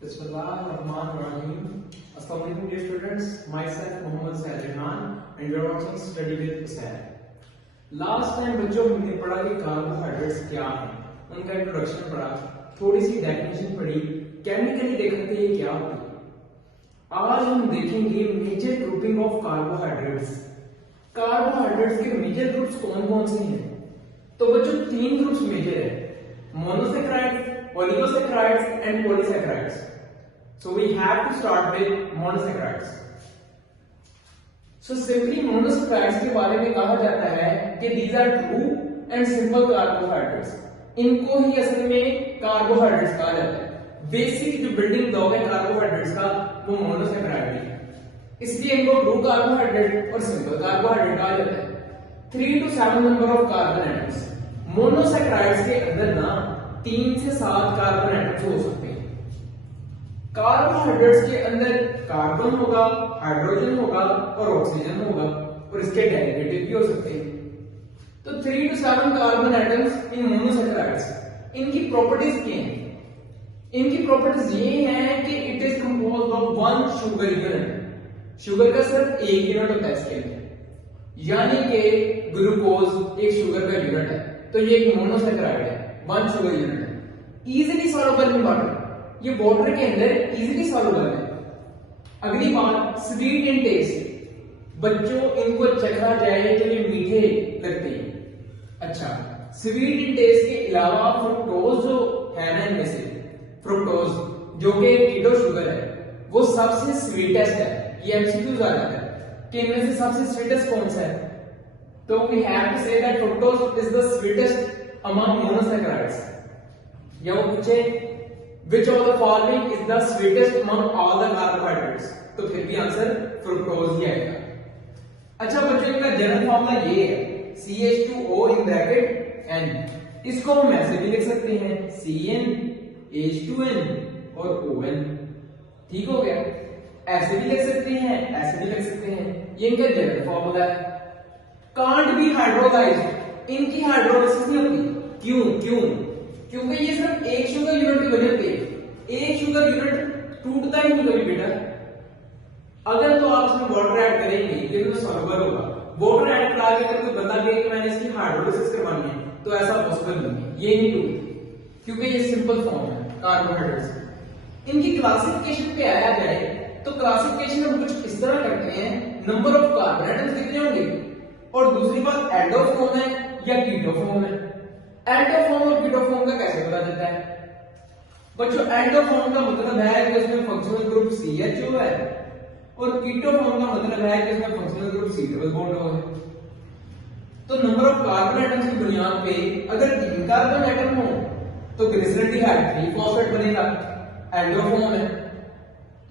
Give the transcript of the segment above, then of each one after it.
Bismillahirrahmanirrahim. Assalamu alaikum dear students. Myself Mohammad Said Rehan and you are watching Study with Usaid. Last time बच्चों हमने पढ़ा कि carbohydrates क्या हैं, उनका इंट्रोडक्शन पढ़ा, थोड़ी सी डेफिनेशन पढ़ी, केमिकली देखा कि ये क्या होती है। आज हम देखेंगे major grouping of carbohydrates. Carbohydrates के मेजर ग्रुप्स कौन कौन से हैं? तो बच्चों तीन ग्रुप्स मेजर है, monosaccharides, oligosaccharides and polysaccharides. So we have to start with monosaccharides. So simply monosaccharides के बारे में कहा जाता है कि these are true and simple carbohydrates. इनको ही असल में कार्बोहाइड्रेट्स कहा जाता है। बेसिक जो बिल्डिंग ब्लॉक है कार्बोहाइड्रेट्स का वो मोनोसैकेराइड है, इसलिए इनको ट्रू कार्बोहाइड्रेट और सिंपल कार्बोहाइड्रेट कहा जाता है। 3 to 7 number of carbon atoms. Monosaccharides के अंदर ना 3 से 7 कार्बन एटम्स हो सकते हैं। कार्बोहाइड्रेट्स के अंदर कार्बन होगा, हाइड्रोजन होगा और ऑक्सीजन होगा और इसके डेरिवेटिव भी हो सकते हैं। तो 3 to 7 carbon atoms in monosaccharides. इनकी प्रॉपर्टीज क्या हैं? इनकी प्रॉपर्टीज ये हैं कि it is composed of 1 sugar unit. Sugar का सिर्फ एक यूनिट होता है इसके अंदर, यानी कि ग्लूकोज एक शुगर का यूनिट है, तो ये एक मोनोसैकेराइड है, 1 शुगर यूनिट है। इजीली सॉल्युबल इन वाटर, ये वाटर के अंदर इजीली सॉल्युबल है। अगली बात, स्वीट इन टेस्ट। बच्चों इनको चखा जाए तो ये मीठे लगते हैं। अच्छा, स्वीट इन टेस्ट के अलावा फ्रुक्टोज जो है ना, इनमें से फ्रुक्टोज जो कि कीटो शुगर है वो सबसे स्वीटेस्ट है। ये एमसीक्यूज आ जाता है कि इनमें से सबसे स्वीटेस्ट कौन सा है, तो we have to say that fructose is the sweetest among monosaccharides. या वो पूछे which of the following is the sweetest among all the carbohydrates, तो फिर भी आंसर फ्रुक्टोज ही आएगा। अच्छा बच्चों, इनका जनरल फॉर्मूला ये है CH2O in bracket N। इसको हम ऐसे भी लिख सकते हैं CN H2N और ON। ठीक हो गया? ऐसे भी लिख सकते हैं, ऐसे भी लिख सकते हैं, ये इनका जनरल फॉर्मूला है। कांट बी हाइड्रोलाइज्ड, इनकी हाइड्रोलाइसिस नहीं होती। क्यों? क्योंकि ये सिर्फ एक शुगर यूनिट की वजह से, एक शुगर यूनिट टूटता ही नहीं कभी बेटा। अगर तो आप इसमें वाटर ऐड करेंगे ये तो सॉल्युबल होगा। वाटर ऐड करा के अगर कोई बता दे कि मैंने इसकी हाइड्रोलाइसिस करवानी है तो ऐसा पॉसिबल नहीं है, ये नहीं टूटती क्योंकि ये सिंपल फॉर्म है कार्बोहाइड्रेट्स। इनकी क्लासिफिकेशन पे आया जाए तो क्लासिफिकेशन हम कुछ इस तरह करते हैं, नंबर ऑफ कार्बन एटम्स कितने होंगे, और दूसरी बात एंडोफॉर्म है या कीटोफॉर्म है। एंडोफॉर्म और कीटोफॉर्म का कैसे पता चलता है? बच्चों एंडोफॉर्म का मतलब है कि इसमें फंक्शनल ग्रुप CHO है और कीटोफॉर्म का मतलब है कि इसमें functional group C double bond है। तो नंबर ऑफ कार्बन एटम्स की बुनियाद पे अगर 3 कार्बन एटम हो तो ग्लिसरॉल्डिहाइड 3 फॉस्फेट बनेगा, एंडोफॉर्म है,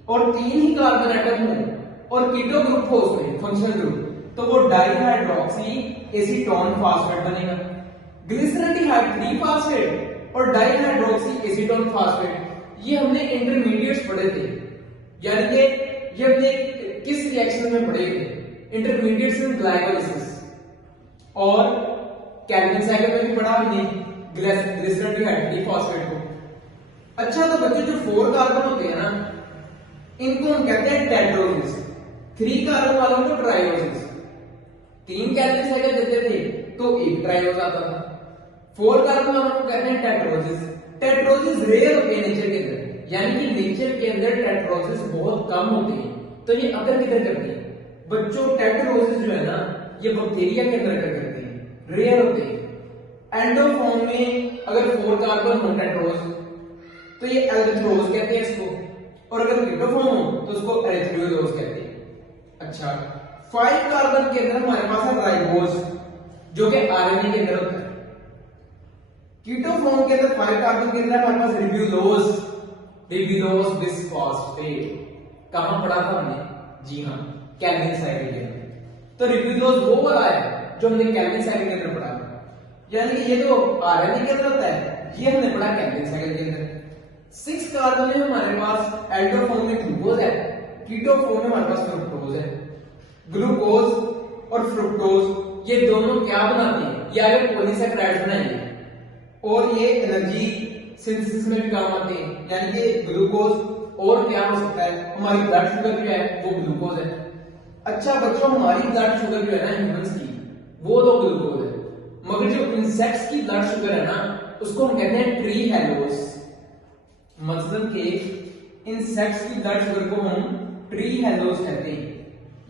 और 3 ही कार्बन एटम हो और कीटो ग्रुप हो उसमें फंक्शनल ग्रुप तो वो डाइहाइड्रोक्सी एसीटोन फॉस्फेट बनेगा। ग्लिसरॉल्डिहाइड 3 फॉस्फेट और डाइहाइड्रोक्सी एसीटोन फॉस्फेट ये हमने इंटरमीडिएट्स पढ़े थे, यानी कि ये हमने किस रिएक्शन में पढ़े थे? इंटरमीडिएट्स इन ग्लाइकोलाइसिस और केल्विन साइकिल में भी पढ़ा हमने ग्लिसरॉल्डिहाइड 3 फॉस्फेट को। अच्छा, तो बच्चे जो 4 कार्बन होते हैं ना, इनको हम कहते हैं टेट्रोसिस। 3 कार्बन वालों को ट्राइओसिस। 3 केल्विन साइकिल देते थे तो एक ट्राइओस आता था। 4 कार्बन वालों को कहते हैं टेट्रोसिस। टेट्रोसिस रेयर होते हैं नेचर के अंदर, यानी कि नेचर के अंदर टेट्रोसिस बहुत कम होते हैं, तो ये अगर किधर करते हैं? बच्चों टेट्रोसिस जो है ना ये बैक्टीरिया के अंदर कर करते हैं, रेयर होते हैं। एंडोफॉर्म में अगर 4 कार्बन हो टेट्रोस तो ये एल्थ्रोज कहते हैं इसको, और अगर कीटोफॉर्म हो तो उसको एरिथ्रोइडोज कहते हैं। अच्छा, 5 कार्बन के अंदर हमारे पास है राइबोज जो कि आरएनए के अंदर होता है। कीटोफॉर्म के अंदर 5 कार्बन के अंदर हमारे पास रिब्यूलोज बिसफॉस्फेट। कहां पढ़ा था हमने? जी हां, केल्विन साइकिल के अंदर। तो रिब्यूलोज वो वाला है जो हमने केल्विन साइकिल के अंदर पढ़ा था, यानी कि ये तो आरएनए के अंदर होता है, ये हमने पढ़ा केल्विन साइकिल के अंदर। 6 कार्बन में हमारे पास एल्डोफॉर्म में ग्लूकोज है, कीटोफॉर्म में हमारे पास फ्रुक्टोज है। ग्लूकोज और फ्रुक्टोज ये दोनों क्या बनाते हैं? ये आगे पॉलीसैकेराइड्स बनाएंगे और ये एनर्जी सिंथेसिस में भी काम आते हैं, यानी कि ग्लूकोज और क्या हो सकता है, हमारी ब्लड शुगर जो है वो ग्लूकोज है। अच्छा बच्चों, हमारी ब्लड शुगर जो है ना ह्यूमंस की, वो तो ग्लूकोज है, मगर जो इंसेक्ट्स की ब्लड शुगर है ना उसको हम कहते हैं ट्री हेलोस। मतलब कि इंसेक्ट्स की ब्लड शुगर को हम ट्री हेलोस कहते हैं।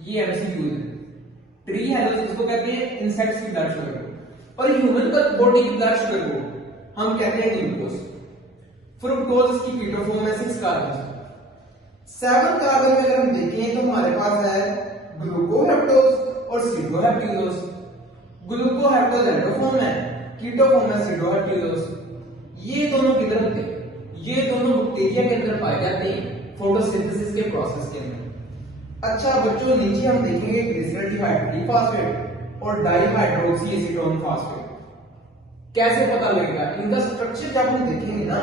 ये एमसीक्यू है, ट्री हेलोस इसको कहते हैं इंसेक्ट्स की ब्लड शुगर को, और ह्यूमन का बॉडी की ब्लड शुगर को हम कहते हैं ग्लूकोज। फ्रुक्टोज की कीटो फॉर्म है 6 कार्बन। 7 कार्बन में अगर हम देखें तो हमारे पास है ग्लूकोहेप्टोज और सीडोहेप्टिलोज। ग्लूकोहेप्टोज एंडोफॉर्म है, कीटो फॉर्म है सीडोहेप्टिलोज। ये दोनों किधर होते हैं? ये दोनों बैक्टीरिया के अंदर पाए जाते हैं फोटोसिंथेसिस के प्रोसेस के अंदर। अच्छा बच्चों, नीचे हम देखेंगे ग्लिसरॉल्डिहाइड ट्रिफॉस्फेट और डाइहाइड्रोक्सी एसीटोन फॉस्फेट। कैसे पता लगेगा इनका स्ट्रक्चर? जब हम देखेंगे ना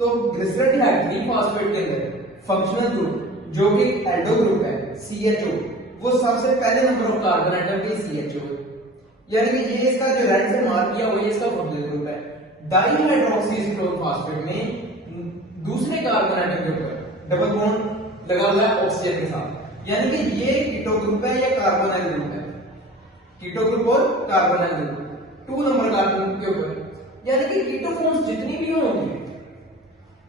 तो ग्लिसरॉल्डिहाइड ट्रिफॉस्फेट के अंदर फंक्शनल ग्रुप जो कि एल्डो ग्रुप है CHO, वो सबसे पहले नंबर ऑफ कार्बन एटम पे CHO है, यानी कि ये इसका जो रेड से मार्क किया हुआ है इसका फंक्शनल ग्रुप है। डाइहाइड्रोक्सी एसीटोन फॉस्फेट में दूसरे कार्बन एटम के ऊपर डबल बॉन्ड लगा हुआ है ऑक्सीजन के साथ, यानी कि ये कीटो ग्रुप है या कार्बोनाइल ग्रुप है। कीटो ग्रुप और कार्बोनाइल ग्रुप 2 नंबर कार्बन के ऊपर, यानी कि कीटो फॉर्म्स जितनी भी होंगी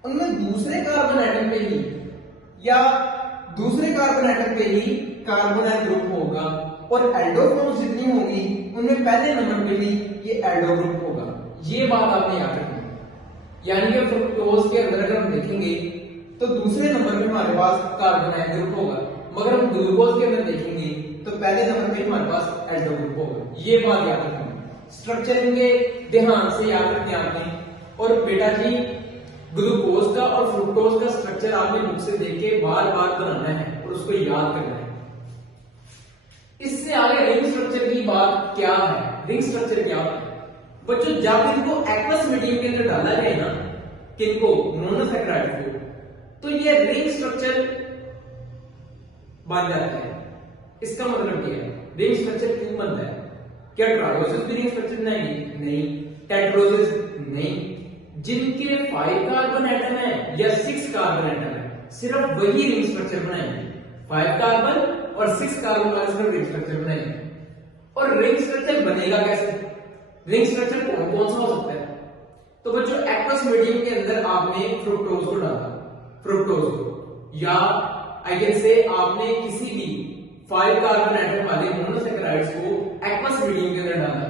उनमें दूसरे कार्बन एटम पे ही या दूसरे कार्बन एटम पे ही कार्बोनाइल ग्रुप होगा, और एल्डो फॉर्म्स जितनी होंगी उनमें पहले नंबर पे ही ये एल्डो ग्रुप होगा। ये बात आपने याद रखनी, यानी कि फ्रुक्टोज के अंदर अगर हम देखेंगे तो दूसरे नंबर पे हमारे पास कार्बोनाइल ग्रुप होगा, मगर हम ग्लूकोज के अंदर देखेंगे तो पहले नंबर पे हमारे पास एल्डो ग्रुप होगा। ये बात याद रखनी, स्ट्रक्चर के ध्यान से याद रखने आपने। और बेटा जी, ग्लूकोज का और फ्रुक्टोज का स्ट्रक्चर आपने बुक से देख के बार बार बनाना है और उसको याद करना है। इससे आगे रिंग स्ट्रक्चर की बात क्या है? रिंग स्ट्रक्चर क्या होता है बच्चों? जब इनको एक्वस मीडियम के अंदर डाला जाए ना, किनको, मोनोसैकेराइड को, तो ये रिंग स्ट्रक्चर बन जाता है। इसका मतलब क्या है? रिंग स्ट्रक्चर क्यों बनता है? क्या ट्रायोसिस भी रिंग स्ट्रक्चर बनाएंगे? नहीं। टेट्रोसिस? नहीं। जिनके 5 कार्बन एटम है या 6 कार्बन एटम है सिर्फ वही रिंग स्ट्रक्चर बनाएंगे। 5 कार्बन और 6 कार्बन वाले सिर्फ रिंग स्ट्रक्चर बनाएंगे। और रिंग स्ट्रक्चर बनेगा कैसे? रिंग स्ट्रक्चर कौन कौन सा हो सकता है? तो बच्चों, एक्वस मीडियम के अंदर आपने फ्रुक्टोज को डाला, फ्रुक्टोज को, या आई कैन से आपने किसी भी 5 कार्बन एटम वाले मोनोसैकेराइड्स को एक्वस मीडियम के अंदर डाला,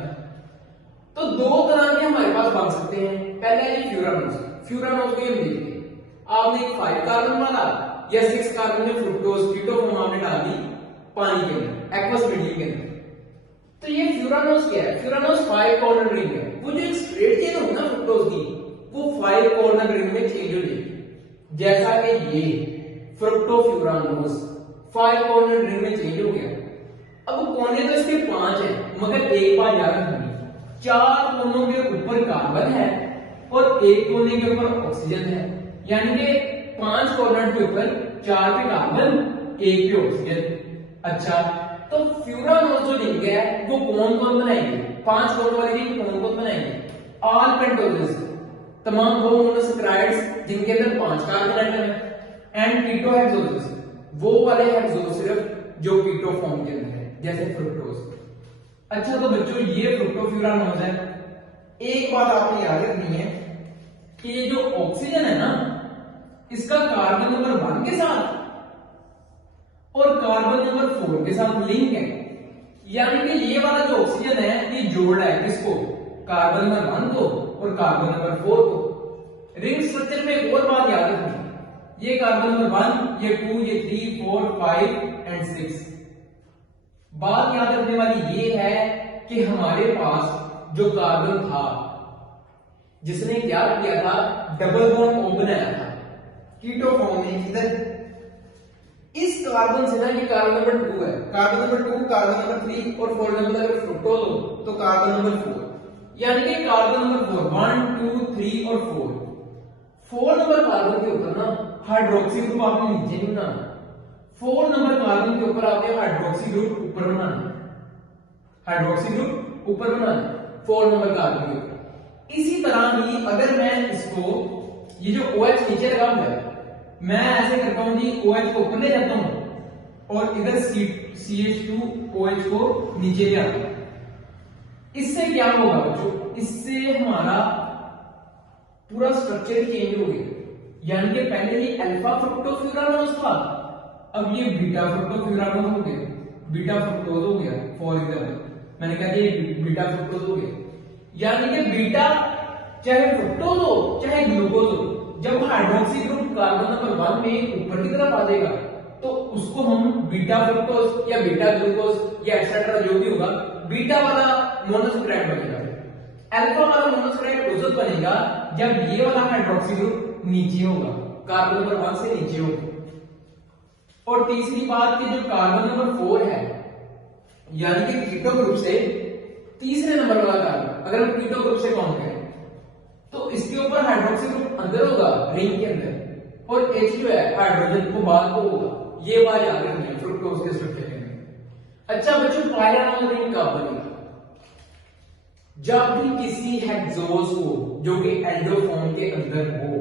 तो 2 तरह के हमारे पास बन सकते हैं। पहला है फ्यूरानोज। फ्यूरानोज को हम देखते हैं, आपने 5 कार्बन वाला या 6 कार्बन में फ्रुक्टोज कीटो फॉर्म आपने डाल दी पानी के अंदर, एक्वस मीडियम के अंदर, तो ये फ्यूरानोज क्या है? फ्यूरानोज 5 कॉर्नर रिंग है। वो जो एक स्ट्रेट चेन होगी ना फ्रुक्टोज की, वो 5 कॉर्नर रिंग में चेंज हो जाएगी। जैसा कि ये फ्रुक्टोफ्यूरानोज 5 कॉर्नर रिंग में चेंज हो गया। अब कोने तो इसके 5 है, मगर एक बात याद रखनी, 4 कोनों के ऊपर कार्बन है और एक कोने के ऊपर ऑक्सीजन है, यानी कि 5 कॉर्नर के ऊपर 4 पे कार्बन, 1 पे ऑक्सीजन। अच्छा, तो फ्यूरानोज जो रिंग है वो कौन कौन बनाएंगे? 5 कोण वाली रिंग कौन कौन बनाएंगे? ऑल पेंटोजेस, तमाम वो मोनोसैकेराइड्स जिनके अंदर 5 कार्बन एटम है, एंड कीटोहेक्सोजेस, वो वाले हेक्सोज सिर्फ जो कीटो फॉर्म के अंदर है, जैसे फ्रुक्टोज। अच्छा, तो बच्चों ये फ्रुक्टोफ्यूरानोज है। एक बात आपने याद रखनी है कि ये जो ऑक्सीजन है ना, इसका कार्बन नंबर 1 के साथ और कार्बन नंबर 4 के साथ लिंक है, यानी कि ये वाला जो ऑक्सीजन है ये जोड़ रहा है किसको? कार्बन नंबर 1 को और कार्बन नंबर 4 को। रिंग स्ट्रक्चर में एक और बात याद रखनी, ये कार्बन नंबर 1, ये 2, ये 3, 4, 5 एंड 6। बात याद रखने वाली ये है कि हमारे पास जो कार्बन था जिसने क्या किया था, डबल बॉन्ड O बनाया था कीटो फॉर्म में। इधर इस कार्बन से ना, ये कार्बन नंबर 2 है, कार्बन नंबर 2, कार्बन नंबर 3 और 4 नंबर अगर फ्रुक्टोज हो तो कार्बन नंबर 4, यानी कि कार्बन नंबर 4 1 2 3 और 4 नंबर कार्बन के ऊपर ना हाइड्रोक्सी ग्रुप आपने नीचे नहीं बनाना, 4 नंबर कार्बन के ऊपर आपने हाइड्रोक्सी ग्रुप ऊपर बनाना, हाइड्रोक्सी ग्रुप ऊपर बनाना 4 नंबर कार्बन के ऊपर। इसी तरह ही अगर मैं इसको, ये जो OH नीचे लगा हुआ है, मैं ऐसे करता हूं जी, OH को ऊपर ले जाता हूं और इधर CH2OH को नीचे ले आता हूं। इससे क्या होगा बच्चों, इससे हमारा पूरा स्ट्रक्चर चेंज हो गया। यानी कि पहले ये अल्फा फ्रुक्टोफ्यूरानोज था, अब ये बीटा फ्रुक्टोफ्यूरानोज हो गया, बीटा फ्रुक्टोज हो गया। फॉर एग्जाम्पल मैंने कहा कि बीटा फ्रुक्टोज हो गया। यानी कि बीटा चाहे फ्रुक्टोज हो चाहे ग्लूकोज हो, जब हाइड्रोक्सी ग्रुप कार्बन नंबर 1 में ऊपर की तरफ आ जाएगा तो उसको हम बीटा फ्रुक्टोज या बीटा ग्लूकोज या एक्सेट्रा जो भी होगा, बीटा वाला मोनोसैकेराइड बनेगा। अल्फा वाला मोनोसैकेराइड उस वक्त बनेगा जब ये वाला हाइड्रोक्सी ग्रुप नीचे होगा, कार्बन नंबर 1 से नीचे होगा। और तीसरी बात कि जो कार्बन नंबर 4 है, यानी कि कीटो ग्रुप से तीसरे नंबर वाला कार्बन, अगर हम कीटो ग्रुप से काउंट करें तो इसके ऊपर हाइड्रोक्सी ग्रुप अंदर होगा रिंग के अंदर, और H जो है हाइड्रोजन को बाद को होगा। ये बात याद रखनी है फ्रुक्टोज के स्ट्रक्चर में। अच्छा बच्चों, पायरानोल रिंग कब बनेगी? जब भी किसी हेक्सोज को जो कि एंडोफॉर्म के अंदर हो,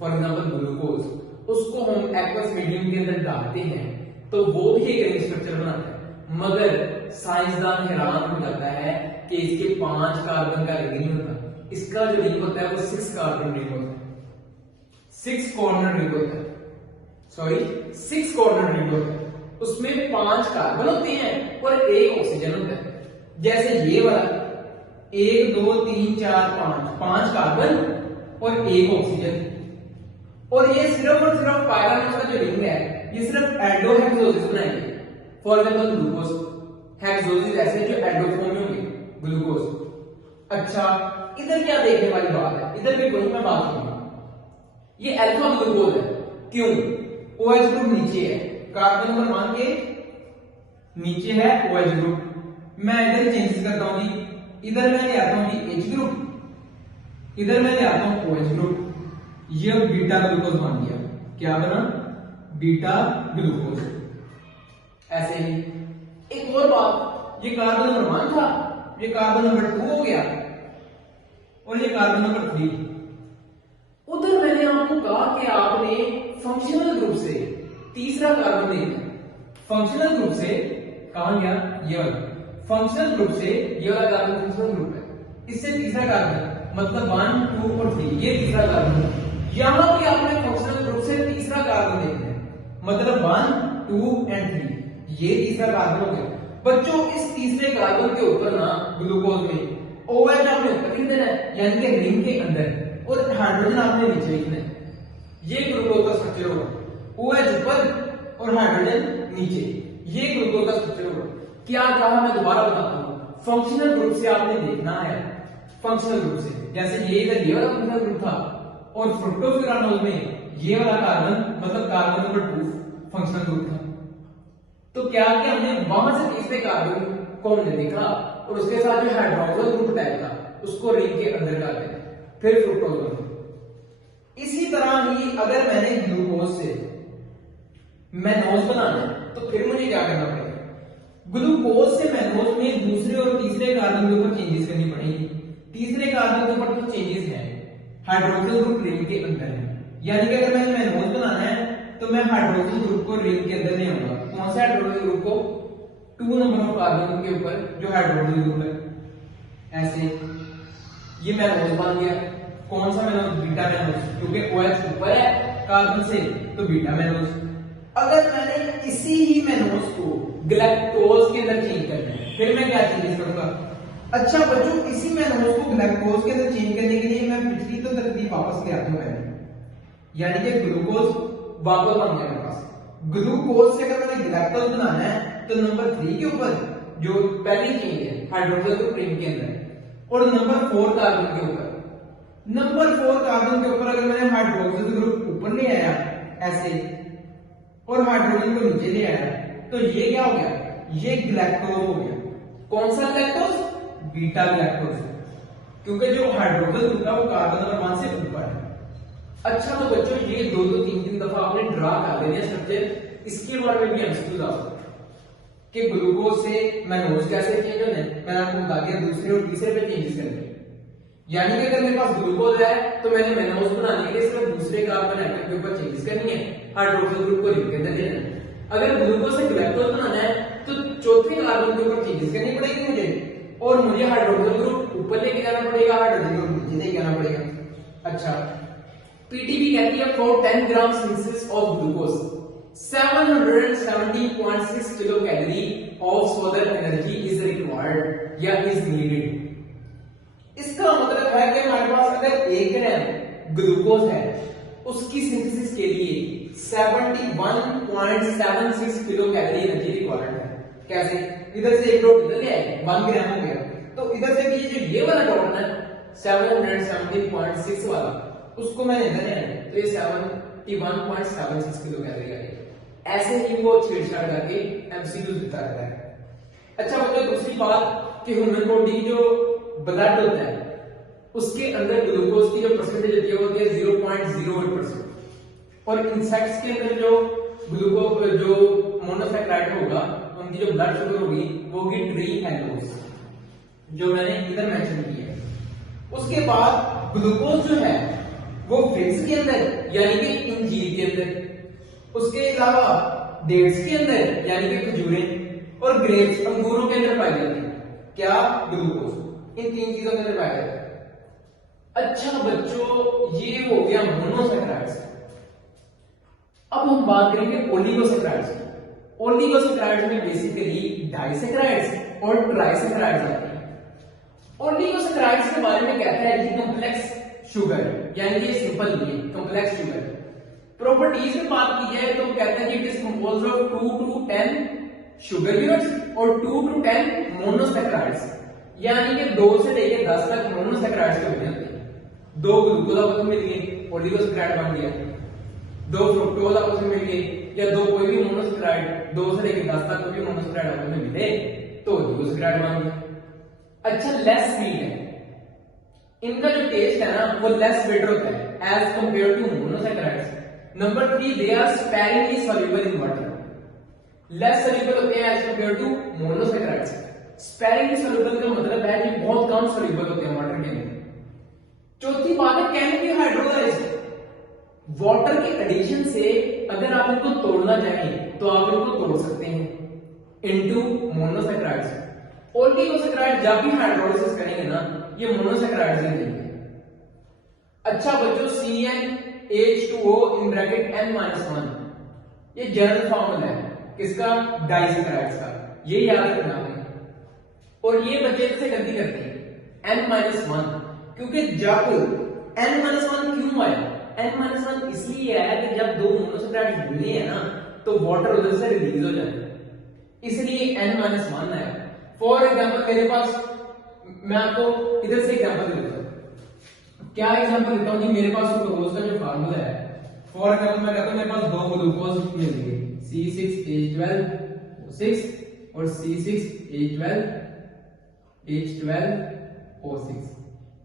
फॉर एग्जांपल ग्लूकोज, उसको हम एक्वस मीडियम के अंदर डालते हैं तो वो भी एक रिंग स्ट्रक्चर बनाता है। मगर साइंसदान हैरान हो जाता है कि इसके 5 कार्बन का रिंग नहीं होता, इसका जो रिंग होता है वो 6 कार्बन रिंग होता है, 6 कॉर्नर रिंग होता है, सॉरी 6 कॉर्नर रिंग होता है। उसमें 5 कार्बन होते हैं और 1 ऑक्सीजन होता है। जैसे ये वाला 1 2 3 4 5 कार्बन और 1 ऑक्सीजन। और ये सिर्फ और सिर्फ पायरानोज का जो रिंग है ये सिर्फ एल्डोहेक्सोसिस बनाएंगे। फॉर एग्जांपल ग्लूकोज हेक्सोसिस ऐसे जो एल्डोफॉर्म में होंगे ग्लूकोज। अच्छा, इधर क्या देखने वाली बात है, इधर भी ग्रुप में बात करूंगा। ये अल्फा ग्लूकोज है, क्यों? OH ग्रुप नीचे है, कार्बन नंबर 1 के नीचे है OH ग्रुप। मैं इधर चेंजेस करता हूं जी, इधर मैं ले आता हूं जी H ग्रुप, इधर मैं ले आता हूं OH ग्रुप। ये बीटा ग्लूकोज बन गया, क्या बना? Beta glucose. ऐसे ही एक और बात, ये कार्बन नंबर 1 था, ये कार्बन नंबर 2 हो गया और ये कार्बन नंबर 3। उधर मैंने आपको कहा कि आपने फंक्शनल ग्रुप से तीसरा कार्बन देखना। फंक्शनल ग्रुप से कहां गया? ये वाला फंक्शनल ग्रुप से, ये वाला कार्बन फंक्शनल ग्रुप है, इससे तीसरा कार्बन मतलब 1 2 और 3, ये तीसरा कार्बन है। यहां भी आपने फंक्शनल ग्रुप से तीसरा कार्बन देखना है, मतलब 1 2 एंड 3, ये तीसरा कार्बन हो गया। बच्चों इस तीसरे कार्बन के ऊपर ना ग्लूकोज में OH आपने ऊपर लिख देना है, यानी कि रिंग के अंदर, और हाइड्रोजन आपने नीचे लिखना है। ये ग्लूकोज का स्ट्रक्चर होगा, OH ऊपर और हाइड्रोजन नीचे, ये ग्लूकोज का स्ट्रक्चर होगा। क्या कहा, मैं दोबारा बताता हूं। फंक्शनल ग्रुप से आपने देखना है, फंक्शनल ग्रुप से, जैसे ये इधर ये वाला फंक्शनल ग्रुप था और फ्रुक्टोफ्यूरानोल में ये वाला कार्बन मतलब कार्बन नंबर 2 फंक्शनल ग्रुप था। तो क्या क्या हमने वहां से तीसरे कार्बन को हमने देखा और उसके साथ जो हाइड्रोक्सिल ग्रुप अटैच था उसको रिंग के अंदर डाल दिया, फिर फ्रुक्टोज बना। इसी तरह ही अगर मैंने ग्लूकोज से मैनोज बनाना है तो फिर मुझे क्या करना पड़ेगा? ग्लूकोज से मैनोज में दूसरे और तीसरे कार्बन के ऊपर चेंजेस करनी पड़ेगी। तीसरे कार्बन के ऊपर तो चेंजेस है, हाइड्रोक्सिल ग्रुप रिंग के अंदर है, यानी कि अगर मैंने मैनोज बनाना है तो मैं हाइड्रोक्सिल ग्रुप को रिंग के अंदर ले आऊंगा। कौन सा हाइड्रोक्सिल ग्रुप को? 2 नंबर ऑफ कार्बन के ऊपर जो हाइड्रोक्सिल ग्रुप है। ऐसे ये मैनोज बन गया। कौन सा मैनोज? बीटा मैनोज, क्योंकि OH ऊपर है कार्बन से तो बीटा मैनोज। अगर मैंने इसी ही मैनोज को ग्लैक्टोज के अंदर चेंज करना है, फिर मैं क्या चेंज करूंगा? अच्छा बच्चों, इसी मैनोज को ग्लैक्टोज के अंदर चेंज करने के लिए मैं पिछली तो तरकीब वापस ले आता हूं, यानी कि ग्लूकोज वापस बन गया मेरे पास। ग्लूकोज से अगर मैंने ग्लैक्टोज बनाना है तो नंबर 3 के ऊपर जो पहली चेंज है हाइड्रोक्सिल ग्रुप रिंग के अंदर, और नंबर 4 कार्बन के ऊपर, नंबर 4 कार्बन के ऊपर अगर मैंने हाइड्रोक्सिल ग्रुप ऊपर ले आया ऐसे और हाइड्रोजन को नीचे ले आया तो ये क्या हो गया? ये ग्लैक्टोज हो गया। कौन सा ग्लैक्टोज? बीटा ग्लैक्टोज, क्योंकि जो हाइड्रोक्सिल ग्रुप है वो कार्बन नंबर 1 से ऊपर है। अच्छा तो बच्चों ये 2-3 दफा आपने ड्रा कर देना स्ट्रक्चर, इसके बारे में भी एमसीक्यू आ सकते हैं कि ग्लूकोज से मैनोज कैसे चेंज होने, मैंने आपको बता दिया दूसरे और तीसरे पे चेंजेस करने। यानी कि अगर मेरे पास ग्लूकोज है तो मैंने मेनोज बनाने के लिए सिर्फ दूसरे कार्बन एटम के ऊपर चेंजेस करनी है, हाइड्रोक्सिल ग्रुप को रिंग के अंदर लेना है। अगर ग्लूकोज से ग्लाइकोज बनाना है तो चौथे कार्बन के ऊपर चेंजेस करनी पड़ेगी मुझे, और मुझे हाइड्रोक्सिल ग्रुप ऊपर लेके जाना पड़ेगा, हाइड्रोजन ग्रुप नीचे लेके जाना पड़ेगा। अच्छा, पीटीबी कहती है for 10 gram synthesis of glucose 770.6 kilo calorie of solar energy is required या इज नीडेड। इसका मतलब है कि हमारे पास अगर 1 ग्राम ग्लूकोज है उसकी सिंथेसिस के लिए 71.76 किलो कैलोरी एनर्जी रिक्वायर्ड है। कैसे? इधर से एक डॉट इधर ले आए 1 ग्राम हो गया, तो इधर से भी ये वाला डॉट है 770.6 वाला, उसको मैंने इधर ले आया तो ये 71.76 किलो कैलोरी आ गई। ऐसे ही वो छेड़छाड़ करके एमसीक्यू देता रहता है। अच्छा बच्चों, दूसरी बात कि ह्यूमन बॉडी जो ब्लड होता है उसके अंदर ग्लूकोज की जो परसेंटेज होती है वो होती है 0.08%, और इंसेक्ट्स के अंदर जो ग्लूकोज जो मोनोसैकेराइड होगा उनकी जो ब्लड शुगर होगी वो होगी ट्रीएलोज, जो मैंने इधर मेंशन की है। उसके बाद ग्लूकोज जो है वो फिग्स के अंदर यानी कि इंजीर के अंदर, उसके अलावा डेट्स के अंदर यानी कि खजूरें, और ग्रेप्स अंगूरों के अंदर पाई जाती है क्या? ग्लूकोज। इन 3 चीजों के अंदर पाया जाता है। अच्छा बच्चों, ये हो गया मोनोसैकेराइड्स। अब हम बात करेंगे ओलिगोसैकेराइड्स की। ओलिगोसैकेराइड्स में बेसिकली डाइसैकेराइड्स और ट्राइसैकेराइड्स आते हैं। ओलिगोसैकेराइड्स के बारे में कहता है कि कॉम्प्लेक्स शुगर, यानी कि सिंपल नहीं, कॉम्प्लेक्स शुगर। प्रॉपर्टीज में बात की जाए तो कहता है कि it is composed of 2 to 10 sugar units और 2 to 10 मोनोसैकेराइड्स, यानी कि 2 से लेकर 10 तक मोनोसैकेराइड्स के बने होते हैं। 2 ग्लूकोज आपस में मिल गए, ओलिगोसैकेराइड बन गया। 2 फ्रुक्टोज आपस में मिल गए, या 2 कोई भी मोनोसैकेराइड 2 से लेकर 10 तक कोई भी मोनोसैकेराइड आपस में मिले तो ओलिगोसैकेराइड बन गया। अच्छा, लेस स्वीट है, इनका जो टेस्ट है ना वो लेस बिटर होता है as compare to monosaccharides. Number 3, they are sparingly soluble in water, less soluble होते हैं as compare to monosaccharides. Sparingly soluble का मतलब है कि बहुत कम सॉल्युबल होते हैं वाटर के अंदर। चौथी बात है कैन बी हाइड्रोलाइज्ड, वाटर के एडिशन से अगर आप इनको तोड़ना चाहें तो आप इनको तोड़ सकते हैं इनटू मोनोसैकेराइड्स। ओलिगोसैकेराइड जब भी हाइड्रोलाइसिस करेंगे ना ये मोनोसैकेराइड्स ही देंगे। अच्छा बच्चों, CnH2O इन ब्रैकेट N-1 ये जनरल फॉर्मूला है किसका? डाइसैकेराइड्स का, ये याद रखना है। और ये बच्चे से गलती करते हैं N-1, क्योंकि जब N-1 क्यों आया? N-1 इसलिए आया कि जब 2 मोनोसैकेराइड्स मिले हैं ना तो वाटर उधर से रिलीज हो जाता है, इसलिए N-1 आया। फॉर एग्जांपल मेरे पास, मैं आपको इधर से एग्जांपल देता हूं। क्या एग्जांपल देता हूं कि मेरे पास ग्लूकोज का जो फार्मूला है, फॉर एग्जांपल मैं कहता हूं मेरे पास 2 ग्लूकोज मिल गए C6H12O6 और C6H12H12O6।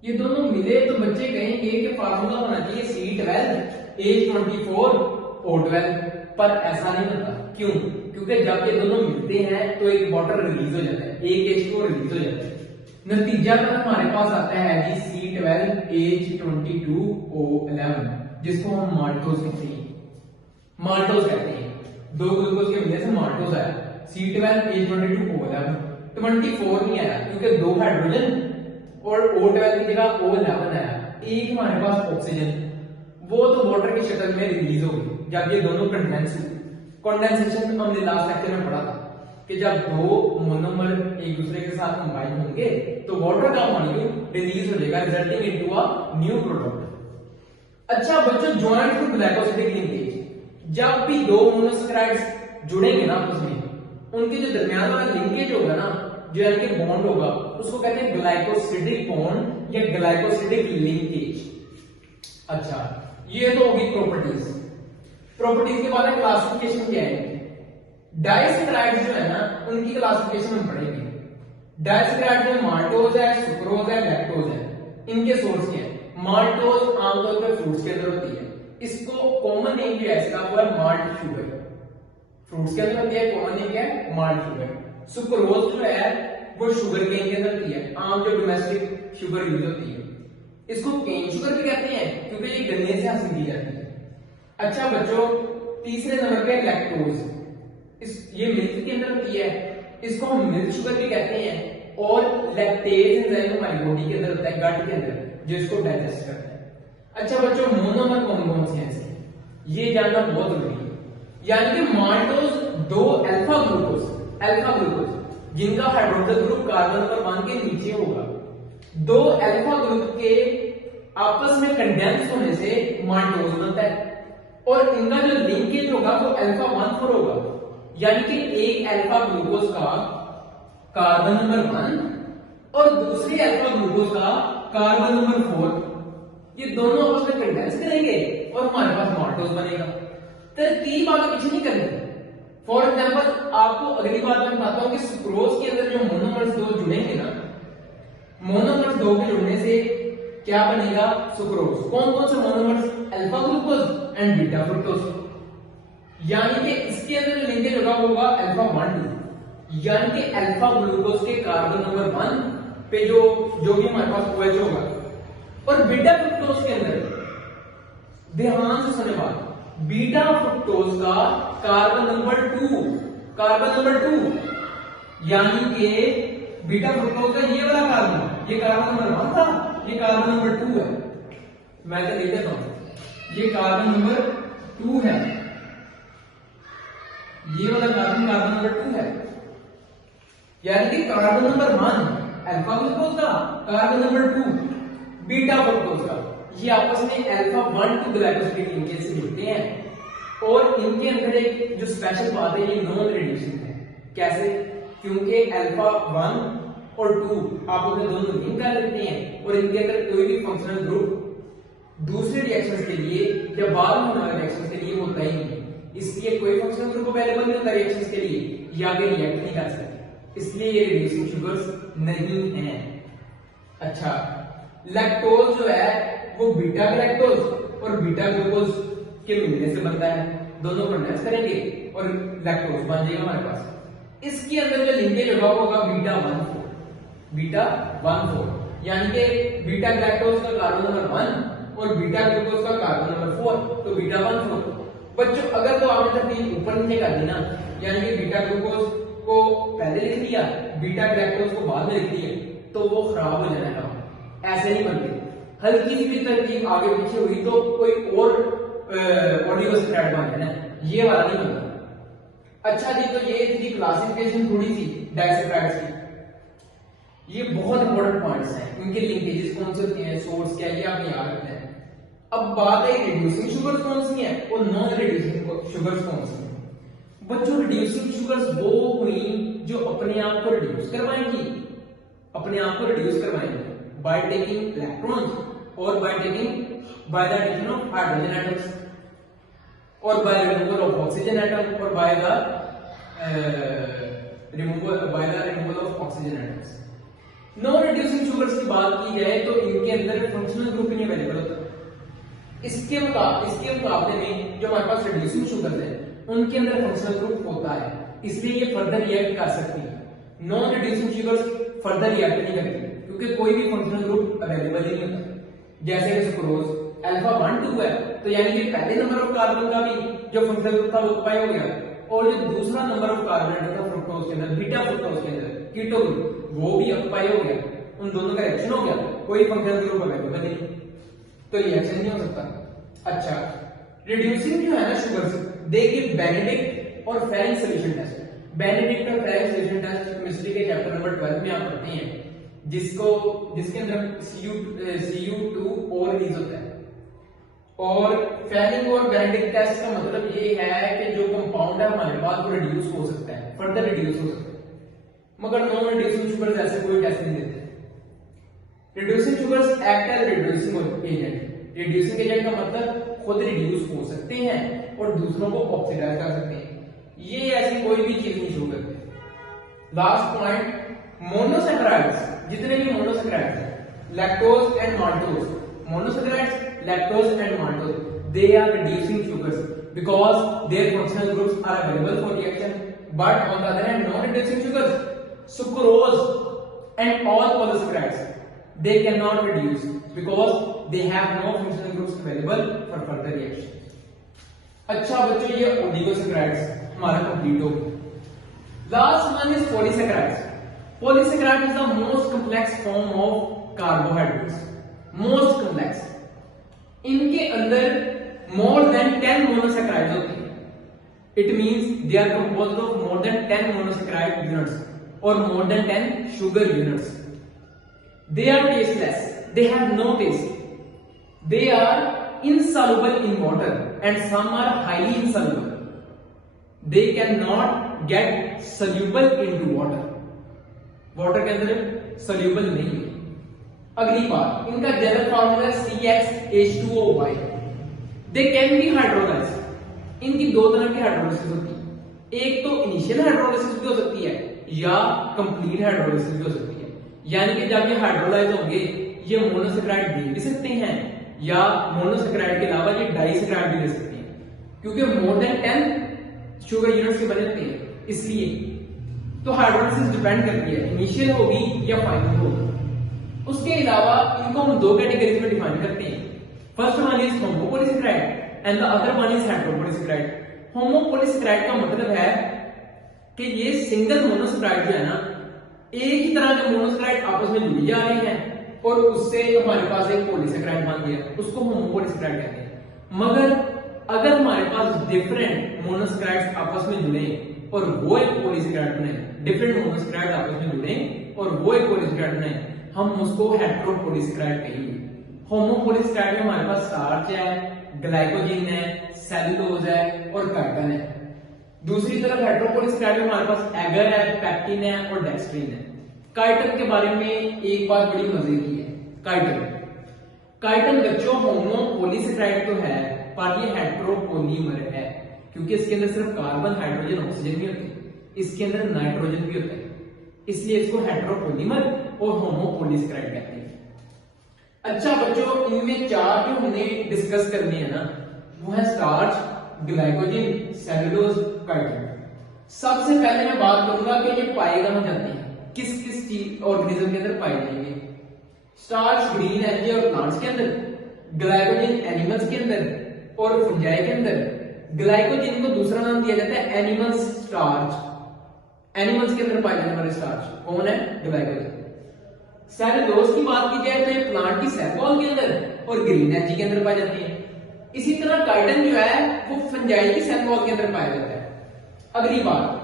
ये दोनों मिले तो बच्चे कहेंगे कि फार्मूला होना चाहिए C12H24O12, पर ऐसा नहीं होता। क्यों? क्योंकि जब ये दोनों मिलते हैं तो एक वाटर रिलीज हो जाता है, एक H2O रिलीज हो जाता है। नतीजा तो हमारे पास आता है जी C12H22O11, जिसको हम माल्टोज कहते हैं। माल्टोज कहते हैं, 2 ग्लूकोज के मिलने से माल्टोज आया। C12H22O11 24 नहीं आया क्योंकि 2 हाइड्रोजन और O12 की जगह O11 आया। एक हमारे पास ऑक्सीजन, वो तो वाटर की शक्ल में रिलीज हो गई जब ये दोनों कंडेंस हुए। कंडेंसेशन हमने लास्ट लेक्चर में पढ़ा था कि जब 2 मोनोमर एक दूसरे के साथ कंबाइन होंगे तो वाटर का मॉलिक्यूल रिलीज हो जाएगा, resulting into a new product. अच्छा बच्चों, जॉइंट टू ग्लाइकोसिडिक लिंकेज, जब भी 2 मोनोसैकेराइड्स जुड़ेंगे ना आपस में, उनके जो दरमियान वाला लिंकेज होगा ना, जो यानी कि बॉन्ड होगा, उसको कहते हैं ग्लाइकोसिडिक बॉन्ड या ग्लाइकोसिडिक लिंकेज। अच्छा, ये तो होगी प्रॉपर्टीज। प्रॉपर्टीज के बाद क्लासिफिकेशन क्या है? डाइसैकेराइड्स जो है ना उनकी क्लासिफिकेशन हम पढ़ेंगे। डाइसैकेराइड में माल्टोज है, सुक्रोज है, लैक्टोज है। इनके सोर्स क्या है? माल्टोज आमतौर पर फ्रूट्स के अंदर होती है, इसको कॉमन नेम जो है इसका वो है माल्ट शुगर। फ्रूट्स के अंदर होती है, कॉमन नेम क्या है? Malt sugar. सुक्रोज जो है वो शुगर केन के अंदर होती है, आम जो डोमेस्टिक शुगर यूज होती है। इसको केन शुगर भी कहते हैं क्योंकि ये गन्ने से हासिल की जाती है। अच्छा बच्चों, तीसरे नंबर पे लैक्टोज, ये मिल्क के अंदर होती है, इसको हम मिल्क शुगर भी कहते हैं, और लैक्टेज एंजाइम हमारी बॉडी के अंदर होता है, गट के अंदर, जो इसको डाइजेस्ट करता है। अच्छा बच्चों, मोनोमर कौन कौन से हैं, ये जानना बहुत जरूरी है। यानी कि माल्टोज दो अल्फा ग्लूकोज जिनका हाइड्रोजन ग्रुप कार्बन नंबर 1 के नीचे होगा, दो अल्फा ग्रुप के आपस में कंडेंस होने से माल्टोज बनता है, और इनका जो लिंकेज होगा वो अल्फा 1,4 होगा। यानी कि एक अल्फा ग्लूकोज का कार्बन नंबर 1 और दूसरे अल्फा ग्लूकोज का कार्बन नंबर 4, ये दोनों आपस में कंडेंस करेंगे और हमारे पास माल्टोज बनेगा। तरकीब आगे पीछे नहीं करनी। फॉर एग्जांपल, आपको अगली बात मैं बताता हूं कि सुक्रोज के अंदर जो मोनोमर्स दो जुड़ेंगे ना, मोनोमर्स दो के जुड़ने से क्या बनेगा, सुक्रोज। कौन कौन से monomers, alpha glucose and beta fructose. यानी कि इसके अंदर जो लिंकेज होगा अल्फा 1,2, यानी कि अल्फा ग्लूकोज के कार्बन नंबर 1 पे जो भी हमारे पास OH होगा, और बीटा फ्रुक्टोज के अंदर ध्यान से सुनने बात, बीटा फ्रुक्टोज का कार्बन नंबर 2, यानी कि बीटा फ्रुक्टोज का ये वाला कार्बन, ये कार्बन नंबर 1 था, ये कार्बन नंबर 2 है। मैं क्या देख देता हूं, ये कार्बन नंबर 2 है, ये वाला कार्बन नंबर 2 है। यानी कि कार्बन नंबर 1 अल्फा ग्लूकोज का, कार्बन नंबर 2 बीटा फ्रुक्टोज का, ये आपस में अल्फा 1,2 ग्लाइकोसिलिक लिंकेज से जुड़ते हैं। और इनके अंदर एक जो स्पेशल बात है, ये नॉन रिड्यूसिंग है। कैसे? क्योंकि अल्फा 1 और 2 आप उन्हें दोनों लिंक कर लेते हैं, और इनके अंदर कोई भी फंक्शनल ग्रुप दूसरे रिएक्शंस के लिए या बाद में होने वाले रिएक्शंस के लिए होता ही नहीं, इसलिए कोई फंक्शनल ग्रुप अवेलेबल नहीं होता रिएक्शंस के लिए, ये आगे रिएक्ट नहीं कर सकते, इसलिए ये रिड्यूसिंग शुगर्स नहीं है। अच्छा, लैक्टोज जो है वो बीटा लैक्टोज और बीटा ग्लूकोज के मिलने से बनता है, दोनों कंडेंस करेंगे और लैक्टोज बन जाएगा हमारे पास। इसके अंदर जो लिंकेज होगा बीटा 1,4, यानी कि बीटा लैक्टोज का कार्बन नंबर 1 और बीटा ग्लूकोज का कार्बन नंबर 4, तो बीटा 1,4। बच्चों अगर तो आपने तरतीब ऊपर नीचे कर दी ना, यानी कि बीटा ग्लूकोज को पहले लिख दिया, बीटा लैक्टोज को बाद में लिख दिया, तो वो खराब हो जाना काम, ऐसे नहीं बनते। हल्की सी भी तरतीब आगे पीछे हुई तो कोई और ऑलिगोसैकराइड बन जाना, ये वाला नहीं बनता। अच्छा जी, तो ये थी क्लासिफिकेशन थोड़ी सी डाइसैकराइड्स की। ये बहुत इंपॉर्टेंट पॉइंट्स हैं, इनके लिंकेजेस कौन से होते हैं, सोर्स क्या है, ये आप याद रखते हैं। अब बात है रिड्यूसिंग शुगर्स कौन सी हैं और नॉन रिड्यूसिंग शुगर्स कौन सी हैं। बच्चों रिड्यूसिंग शुगर्स वो हुई जो अपने आप को रिड्यूस करवाएंगी, बाय टेकिंग इलेक्ट्रॉन्स और by the addition of hydrogen atoms और by removal of oxygen atom और by the removal of oxygen atoms. Non reducing sugars की बात की जाए तो इनके अंदर फंक्शनल ग्रुप नहीं अवेलेबल होता। इसके मुकाबले में जो हमारे पास रिड्यूसिंग शुगर्स है उनके अंदर फंक्शनल ग्रुप होता है, इसलिए ये फर्दर रिएक्ट कर सकती है। Non reducing sugars further react नहीं करती क्योंकि कोई भी फंक्शनल ग्रुप अवेलेबल ही नहीं होता। जैसे कि सुक्रोज अल्फा 1,2 है, तो यानी कि पहले नंबर ऑफ कार्बन का भी जो फंक्शनल ग्रुप था वो ऑक्युपाई हो गया, और जो दूसरा नंबर ऑफ कार्बन था फ्रुक्टोज के अंदर, बीटा फ्रुक्टोज के अंदर कीटो ग्रुप, वो भी ऑक्युपाई हो गया, उन दोनों का रिएक्शन हो गया, कोई फंक्शनल ग्रुप अवेलेबल नहीं, तो रिएक्शन नहीं हो सकता। अच्छा, रिड्यूसिंग जो है ना शुगर्स, दे गिव बेनेडिक्ट और फेरिंग सॉल्यूशन टेस्ट। बेनेडिक्ट और फेरिंग सॉल्यूशन टेस्ट केमिस्ट्री के चैप्टर नंबर 12 में आप पढ़ते हैं, जिसके अंदर Cu2 और रिलीज होता है। और फेरिंग और बेनेडिक्ट टेस्ट का मतलब ये है कि जो कंपाउंड है हमारे पास वो रिड्यूस हो सकता है, फर्दर रिड्यूस हो सकता है, मगर नॉन रिड्यूसिंग शुगर्स ऐसे कोई टेस्ट नहीं देते। Reducing sugars act as reducing agent. Reducing agent का मतलब खुद रिड्यूस हो सकते हैं और दूसरों को ऑक्सीडाइज कर सकते हैं, ये ऐसी कोई भी चीज नहीं शो करते। लास्ट पॉइंट, मोनोसैकराइड्स, जितने भी मोनोसैकराइड्स हैं, lactose and maltose, monosaccharides, lactose and maltose, they are reducing sugars because their functional groups are available for reaction. But on the other hand, non-reducing sugars, sucrose and all polysaccharides, they cannot reduce because they have no functional groups available for further reaction. अच्छा बच्चों, ये oligosaccharides हमारा complete हो गया. Last one is polysaccharides. Polysaccharide is the most complex form of carbohydrates. Most complex. इनके अंदर more than 10 monosaccharides होते हैं. It means they are composed of more than 10 monosaccharide units और more than 10 sugar units. They are tasteless. They have no taste. They are insoluble in water and some are highly insoluble. They cannot get soluble into water. Water के अंदर soluble नहीं है. अगली बात, इनका general formula CxH2O. They can be hydrolyzed. इनकी दो तरह की हाइड्रोलिसिस होती है. एक तो इनिशियल हाइड्रोलिसिस भी हो सकती है या कंप्लीट हाइड्रोलिसिस भी हो सकती है. यानी कि जब ये हाइड्रोलाइज होंगे ये मोनोसैकेराइड दे भी सकते हैं या मोनोसैकेराइड के अलावा ये डाइसैकेराइड भी दे सकते हैं, क्योंकि मोर देन 10 शुगर यूनिट्स के बने होते हैं. इसलिए तो हाइड्रोलिसिस डिपेंड करती है इनिशियल होगी या फाइनल होगी. उसके अलावा इनको हम दो कैटेगरीज में डिफाइन करते हैं. First one is homopolysaccharide and the other one is heteropolysaccharide. Homopolysaccharide का मतलब है कि ये सिंगल मोनोसैकेराइड जो है ना, एक ही तरह के मोनोसैकेराइड आपस में जुड़ी जा रही हैं और उससे हमारे पास एक पॉलीसैकेराइड बन गया, उसको होमोपॉलीसैकेराइड कहते हैं. मगर अगर हमारे पास डिफरेंट मोनोसैकेराइड्स आपस में जुड़े और वो एक पॉलीसैकेराइड बने, डिफरेंट मोनोसैकेराइड आपस में जुड़े और वो एक पॉलीसैकेराइड बने, हम उसको हेटेरोपॉलीसैकेराइड कहेंगे. होमोपॉलीसैकेराइड में हमारे पास स्टार्च है, ग्लाइकोजन है, सेलुलोज है और काइटिन है. दूसरी तरफ हेटेरोपॉलीसैकेराइड में हमारे पास एगर है, पैक्टिन है और डेक्स्ट्रिन है. काइटिन के बारे में एक बात बड़ी मजे की है. काइटिन बच्चों होमोपॉलीसैकेराइड तो है पर ये हेटेरोपॉलीमर है, क्योंकि इसके अंदर सिर्फ कार्बन, हाइड्रोजन, ऑक्सीजन नहीं होते, इसके अंदर नाइट्रोजन भी होता है. इसलिए इसको हेटेरोपॉलीमर और होमोपॉलीसैकेराइड कहते हैं. अच्छा बच्चों, इनमें चार जो हमने डिस्कस करने हैं ना, वो है स्टार्च, ग्लाइकोजन, सेलुलोज, काइटिन. सबसे पहले मैं बात करूंगा कि ये पाए कहां जाते हैं, किस किस ऑर्गेनिज्म के अंदर पाए जाएंगे. स्टार्च ग्रीन एल्गी और प्लांट्स के अंदर, ग्लाइकोजन एनिमल्स के अंदर और फंजाई के अंदर. ग्लाइकोजन को दूसरा नाम दिया जाता है एनिमल स्टार्च. एनिमल्स के अंदर पाए जाने वाले स्टार्च कौन है? ग्लाइकोजन. सेलुलोज की बात की जाए तो ये प्लांट की सेल वॉल के अंदर और ग्रीन एल्गी के अंदर पाए जाते हैं. इसी तरह काइटिन जो है वो फंजाई की सेल वॉल के अंदर पाया जाता है. अगली बात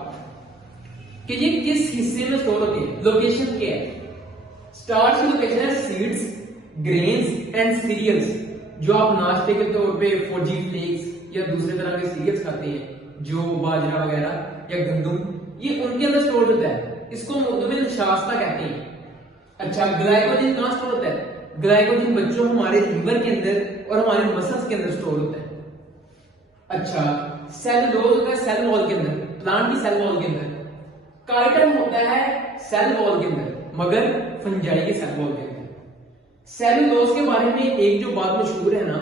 कि ये किस हिस्से में स्टोर होते हैं, लोकेशन क्या है. स्टार्च की लोकेशन है सीड्स, ग्रेन्स एंड सीरियल्स. जो आप नाश्ते के तौर पे फौजी फ्लेक्स या दूसरे तरह के सीरियल्स खाते हैं, जो बाजरा वगैरह या गंदम, ये उनके अंदर स्टोर होता है. इसको हम उर्दू में नशास्ता कहते हैं. अच्छा, ग्लाइकोजन कहां स्टोर होता है? ग्लाइकोजन बच्चों हमारे लीवर के अंदर और हमारे मसल्स के अंदर स्टोर होता है. अच्छा, सेलुलोज होता है सेल वॉल के अंदर, प्लांट की सेल वॉल के अंदर. काइटिन होता है सेल वॉल के अंदर मगर फंजाई के सेल वॉल के अंदर. सेलुलोज के बारे में एक जो बात मशहूर है ना,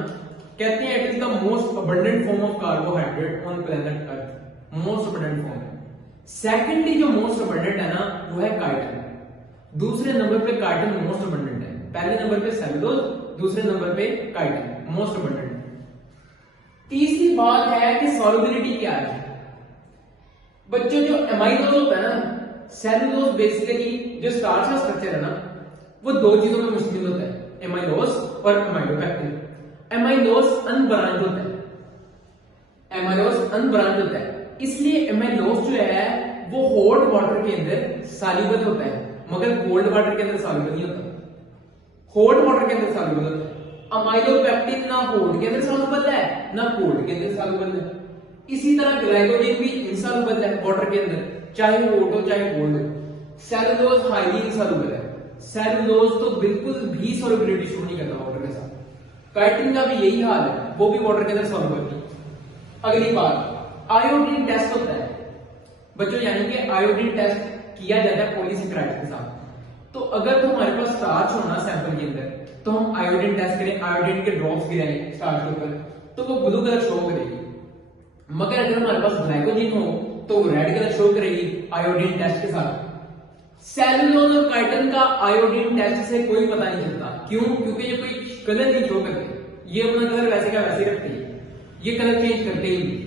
कहते हैं it is the most abundant form of carbohydrate on planet earth. Most abundant form है. सेकेंडली जो मोस्ट अबंडेंट है ना वो है काइटिन. दूसरे नंबर पे काइटिन मोस्ट अबंडेंट है. पहले नंबर पे सेलुलोज, दूसरे नंबर पे काइटिन मोस्ट अबंडेंट. तीसरी बात है कि सॉल्युबिलिटी क्या है. बच्चों जो एमाइलोज होता है ना, सेलुलोज बेसिकली जो स्टार्च का स्ट्रक्चर है ना, वो दो चीजों में मुश्किल होता है, एमाइलोज और एमाइलोपेक्टिन. एमाइलोज अनब्रांच होता है, एमाइलोज अनब्रांच होता है. इसलिए एमाइलोज जो है वो हॉट वाटर के अंदर सॉल्युबल होता है मगर कोल्ड वाटर के अंदर सॉल्युबल नहीं होता. हॉट वाटर के अंदर सॉल्युबल होता है. अमाइलोपेक्टिन ना हॉट के अंदर सॉल्युबल है ना कोल्ड के अंदर सॉल्युबल है. इसी तरह ग्लाइकोजन भी इनसॉल्युबल है वाटर के अंदर, चाहे हॉट हो चाहे कोल्ड हो. सेलुलोज हाईली इनसॉल्युबल है. सेलुलोज तो बिल्कुल भी सॉल्युबिलिटी शो नहीं करता वाटर के साथ. काइटिन का भी यही हाल है, वो भी वाटर के अंदर सॉल्युबल नहीं. अगली बात, आयोडीन टेस्ट होता है बच्चों, यानी कि आयोडीन टेस्ट किया जाता है पॉलीसैकेराइड के साथ. तो अगर तो हमारे पास स्टार्च होना सैंपल के अंदर तो हम आयोडीन टेस्ट करें, आयोडीन के ड्रॉप्स गिराएं स्टार्च के ऊपर तो वो ब्लू कलर शो करेगी. मगर अगर हमारे पास ग्लाइकोजन हो तो वो रेड कलर शो करेगी आयोडीन टेस्ट के साथ. सेलुलोज और काइटिन का आयोडीन टेस्ट से कोई पता नहीं चलता। क्यों? क्योंकि ये कोई कलर नहीं शो करते, ये अपना कलर वैसे का वैसे रखते हैं, ये कलर चेंज करते ही नहीं।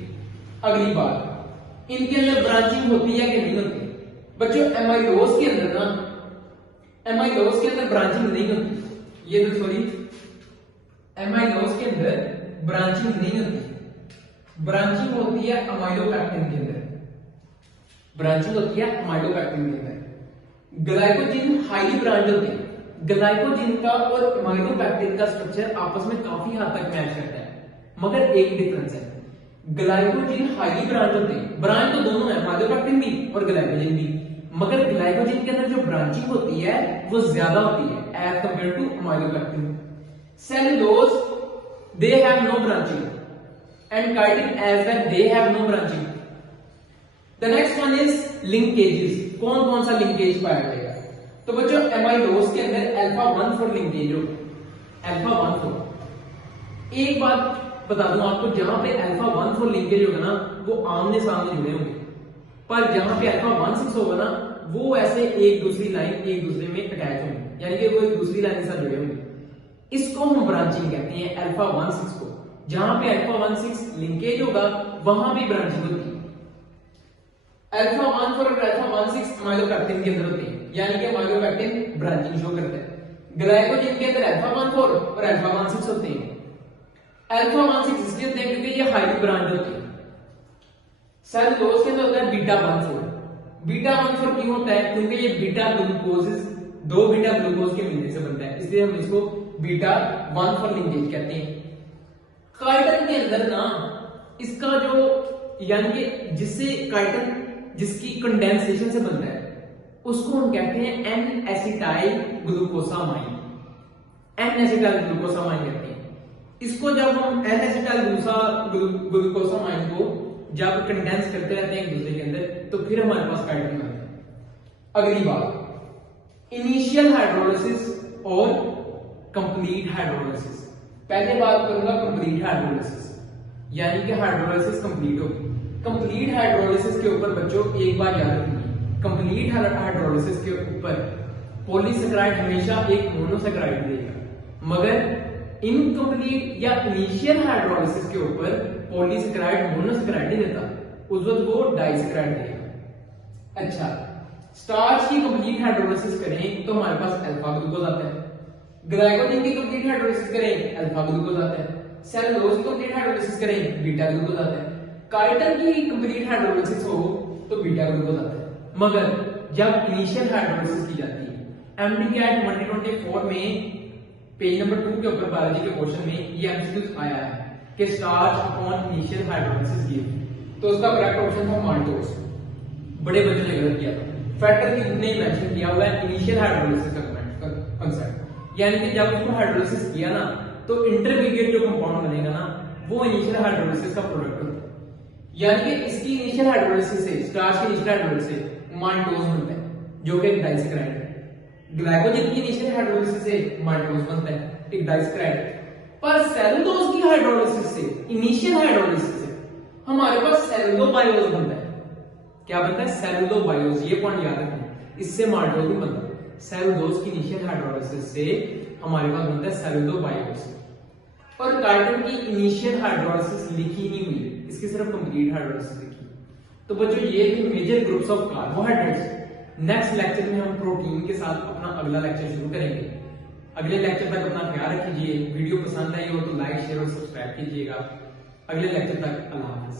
अगली बात, इनके अंदर ब्रांचिंग होती है कि नहीं होती? बच्चों एमाइलोज के अंदर ना, एमाइलोज के अंदर ब्रांचिंग नहीं होती। ये तो सॉरी, एमाइलोज के अंदर ब्रांचिंग नहीं होती। ब्रांचिंग होती है अमाइलोपेक्टिन के अंदर, ब्रांचिंग होती है अमाइलोपेक्टिन के अंदर। ग्लाइकोजिन हाईली ब्रांच होते हैं। ग्लाइकोजिन का और अमाइलोपेक्टिन का स्ट्रक्चर आपस में काफी हद तक मैच करता है, मगर एक डिफरेंस है, ग्लाइकोजिन हाईली ब्रांच होते हैं। ब्रांच तो दोनों है, अमाइलोपेक्टिन भी और ग्लाइकोजिन भी, मगर ग्लाइकोजिन के अंदर जो ब्रांचिंग होती है वो ज्यादा होती है as compare to amylopectin. Cellulose they have no branching and chitin as well they have no branching. The next one is linkages. कौन कौन सा लिंकेज पाया जाएगा? तो बच्चों एमाइलोज के अंदर अल्फा 1,4 लिंकेज होगा, अल्फा 1,4। एक बात बता दूं आपको, जहां पे अल्फा 1,4 लिंकेज होगा ना वो आमने सामने जुड़े होंगे, पर जहां पे अल्फा 1,6 होगा ना वो ऐसे एक दूसरी लाइन एक दूसरे में अटैच होंगे, यानी कि वो एक दूसरी लाइन के साथ जुड़े होंगे। इसको हम ब्रांचिंग कहते हैं, अल्फा 1,6 को। जहां पे अल्फा 1,6 लिंकेज होगा वहां भी ब्रांचिंग होती है। अल्फा 1,4 और अल्फा 1,6 अमाइलोपेक्टिन के अंदर होते हैं, यानी कि अमाइलोपेक्टिन ब्रांचिंग शो करता है। ग्लाइकोजिन के अंदर अल्फा 1,4 और अल्फा 1,6 होते हैं। अल्फा 1,6 इसलिए होते हैं क्योंकि ये हाईली ब्रांच होते हैं। सेलुलोज के अंदर होता है बीटा 1,4। बीटा 1,4 क्यों होता है? क्योंकि ये बीटा ग्लूकोज, दो बीटा ग्लूकोज के मिलने से बनता है, इसलिए हम इसको बीटा 1,4 लिंकेज कहते हैं। काइटिन के अंदर ना इसका जो, यानी कि जिससे काइटिन जिसकी कंडेंसेशन से बनता है उसको हम कहते हैं N acetyl glucosamine. N acetyl glucosamine कहते हैं इसको। जब हम एन एसिटाइल ग्लूकोसामाइन को जब कंडेंस करते रहते हैं एक दूसरे के अंदर तो फिर हमारे पास काइटिन बनता है। अगली बात, इनिशियल हाइड्रोलिसिस और कंप्लीट हाइड्रोलिसिस। पहले बात करूंगा कंप्लीट हाइड्रोलिसिस, यानी कि हाइड्रोलिसिस कंप्लीट होगी। कंप्लीट हाइड्रोलिसिस के ऊपर बच्चों एक बात याद रखिए, कंप्लीट हाइड्रोलिसिस के ऊपर पॉलीसेकेराइड हमेशा एक मोनोसेकेराइड देगा, मगर इनकम्प्लीट या इनिशियल हाइड्रोलिसिस के ऊपर पॉलीसेकेराइड मोनोसेकेराइड नहीं देता, उस वक्त वो डाइसेकेराइड देगा। अच्छा, स्टार्च की कंप्लीट हाइड्रोलिसिस करें तो हमारे पास अल्फा ग्लूकोज आता है। ग्लाइकोजिन की कंप्लीट हाइड्रोलिसिस करें अल्फा ग्लूकोज आता है। सेलुलोज की कंप्लीट हाइड्रोलिसिस करें बीटा ग्लूकोज आता है। काइटिन की कंप्लीट हाइड्रोलिसिस हो तो बीटा ग्लूकोज आता है। मगर जब इनिशियल हाइड्रोलिसिस की जाती है, एमडीकैट 2024 में पेज नंबर 2 के ऊपर बायोलॉजी के क्वेश्चन में ये एमसीक्यू आया है कि starch upon initial hydrolysis give, तो उसका करेक्ट ऑप्शन था माल्टोज। बड़े बच्चों ने गलत किया था, फैक्टर की बुक ने मेंशन किया हुआ है इनिशियल हाइड्रोलिसिस का कांसेप्ट, यानी कि जब उसको हाइड्रोलिसिस किया ना तो इंटरमीडिएट जो कंपाउंड बनेगा ना वो इनिशियल हाइड्रोलिसिस का प्रोडक्ट होता है। यानी कि इसकी इनिशियल हाइड्रोलिसिस से, स्टार्च की इनिशियल हाइड्रोलिसिस से माल्टोज बनता है जो कि एक डाइसेकेराइड है। ग्लाइकोजिन की इनिशियल हाइड्रोलिसिस से माल्टोज बनता है, एक डाइसेकेराइड। पर सेलुलोज की हाइड्रोलिसिस से, इनिशियल हाइड्रोलिसिस से हमारे पास सेलुलोबायोज बनता है। क्या बनता है? सेलुलोबायोज। ये पॉइंट याद रखना, इससे माल्टोज नहीं बनता। सेलुलोज की इनिशियल हाइड्रोलिसिस से हमारे पास बनता है सेलुलोबायोज। और काइटिन की इनिशियल हाइड्रोलिसिस लिखी नहीं हुई, इसकी सिर्फ कंप्लीट हाइड्रोलिसिस लिखी। तो बच्चों ये थे major groups of carbohydrates. Next lecture में हम प्रोटीन के साथ अपना अगला लेक्चर शुरू करेंगे। अगले लेक्चर तक अपना ख्याल रखिए। वीडियो पसंद आई हो तो लाइक, शेयर और सब्सक्राइब कीजिएगा। अगले लेक्चर तक अल्लाह हाफिज।